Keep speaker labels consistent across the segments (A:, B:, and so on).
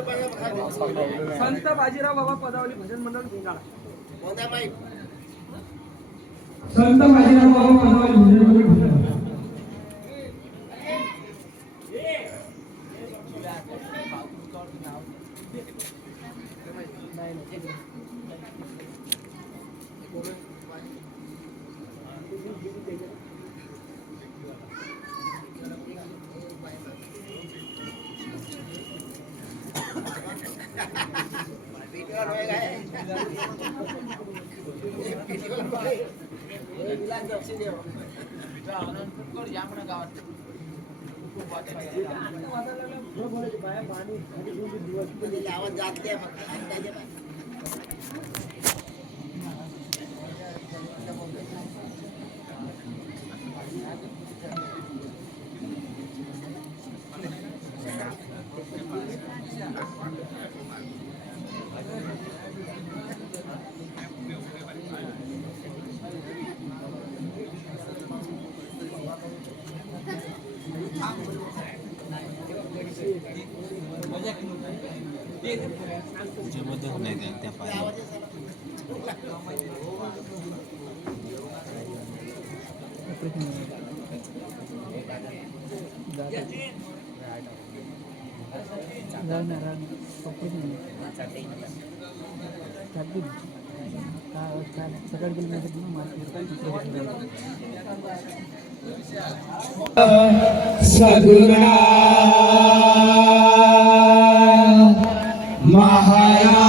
A: संत बाजीराव बाबा पदावली भजन मंडळ संत बाजीराव बाबा पदावली भजन मंडळ आवाज
B: जात नाही
C: सगुणा महाराज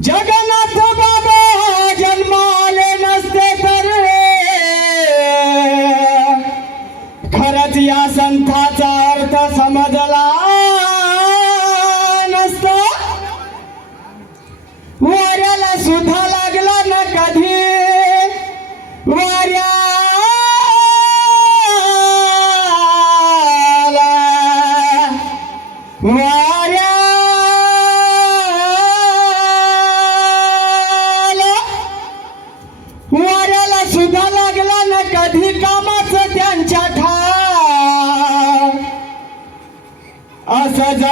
C: ಜಗ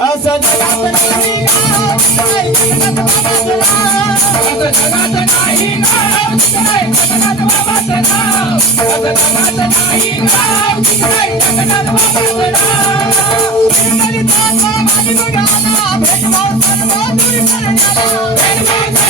C: असं जगात नाही नाव काय जगात बाबाचं नाव असं जगात नाही नाव काय जगात बाबाचं नाव असं जगात नाही नाव काय जगात बाबाचं नाव भेटमाव सन्मा दूर करण्याला भेटमाव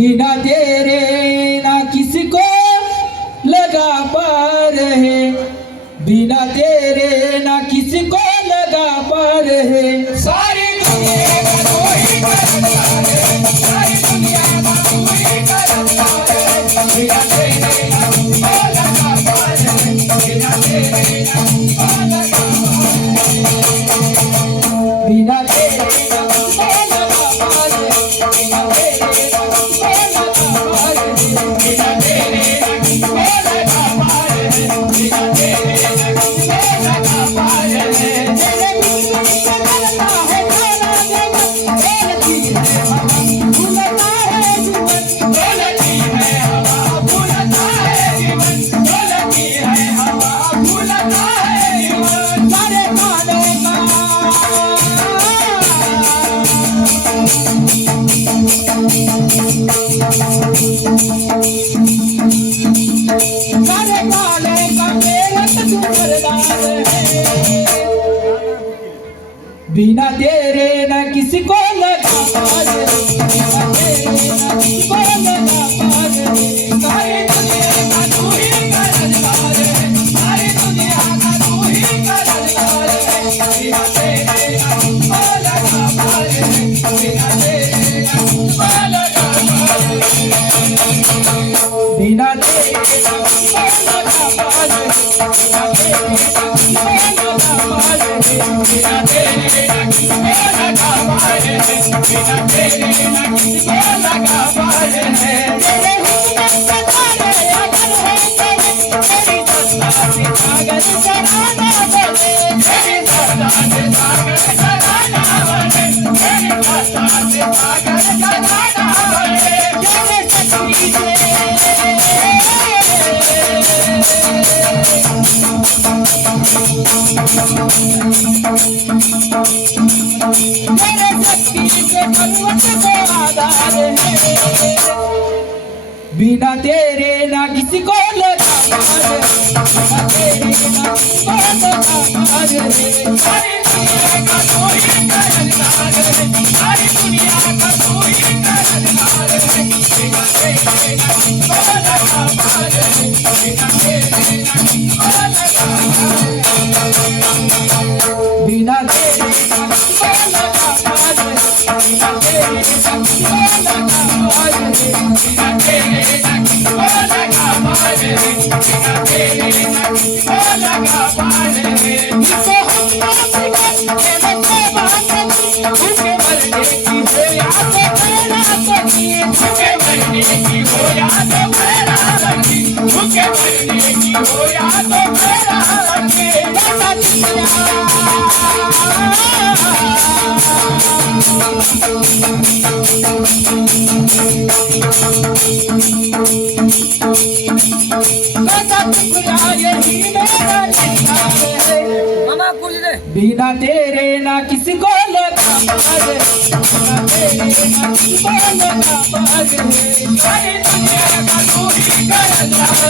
C: बिना तेरे ना किसी को लगा पा रहे बिना तेरे ना किसी को लगा पा रहे सारी दुनिया का कोई सारी दुनिया बिना तेरे ना किसी को Thank you. Yeah.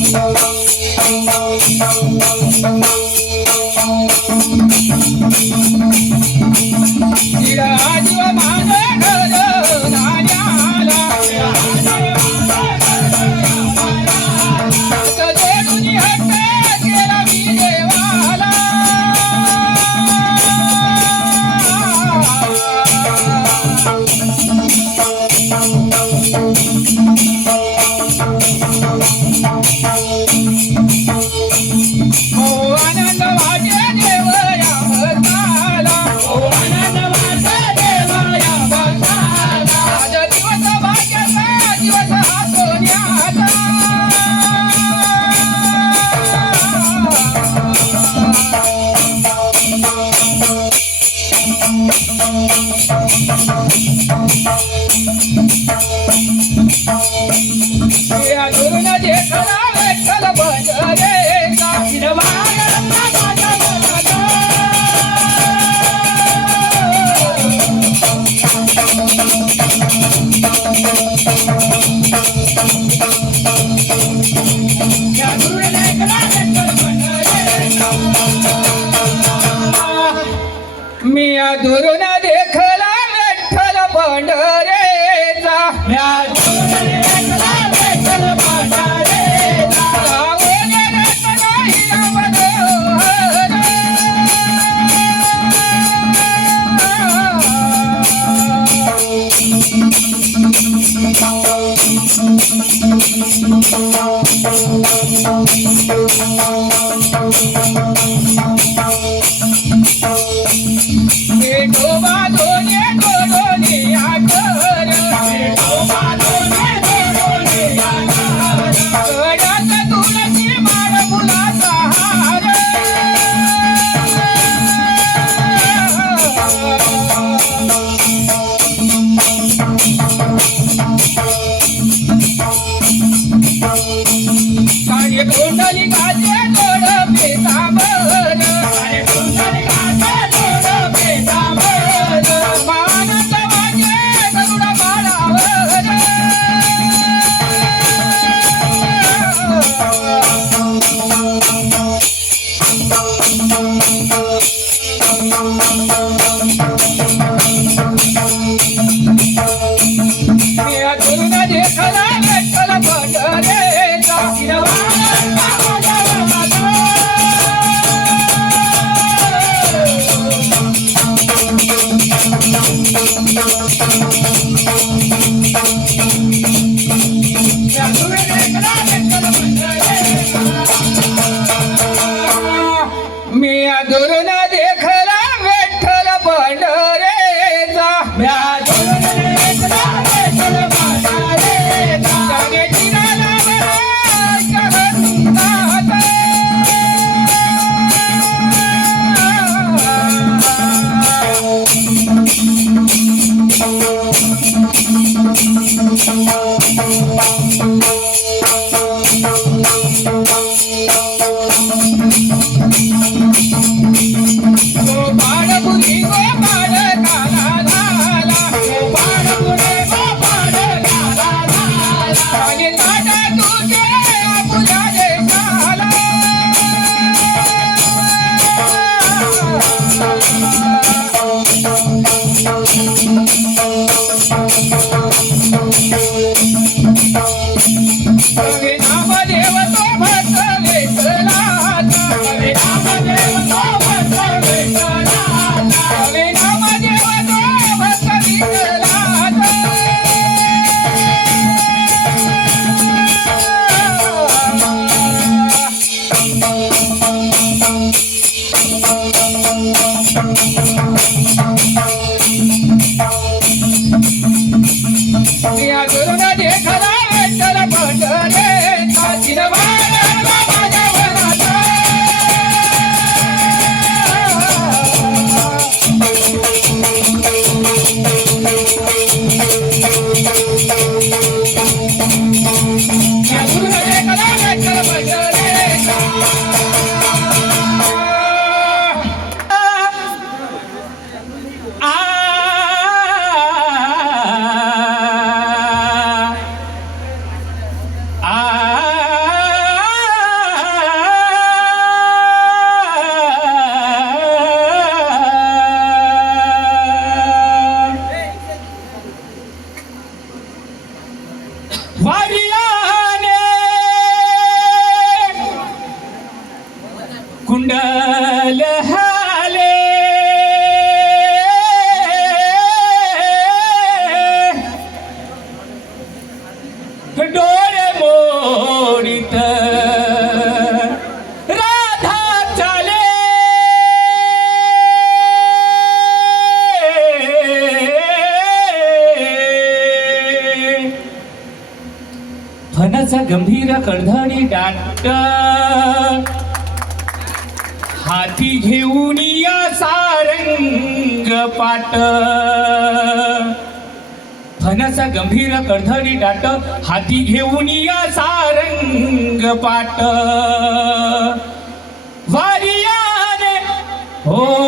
C: Thank you. ತ್ಯಾಗ Alain वाट गंभीर कडधरी डाट. हाती घेऊन या सारंग पाट. वारिया हो.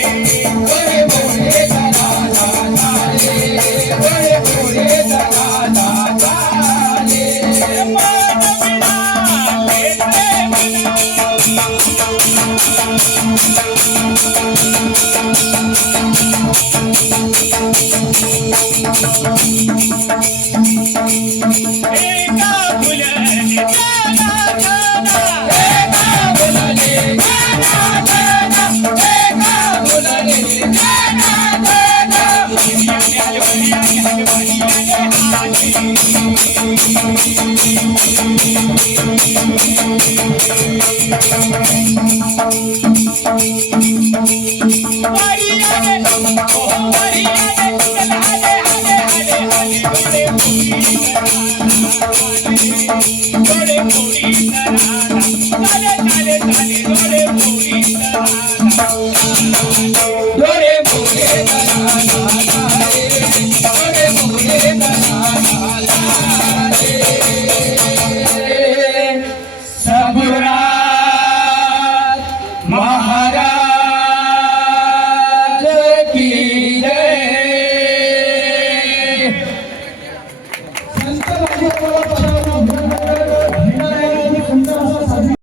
D: Thank
C: you. Thank you.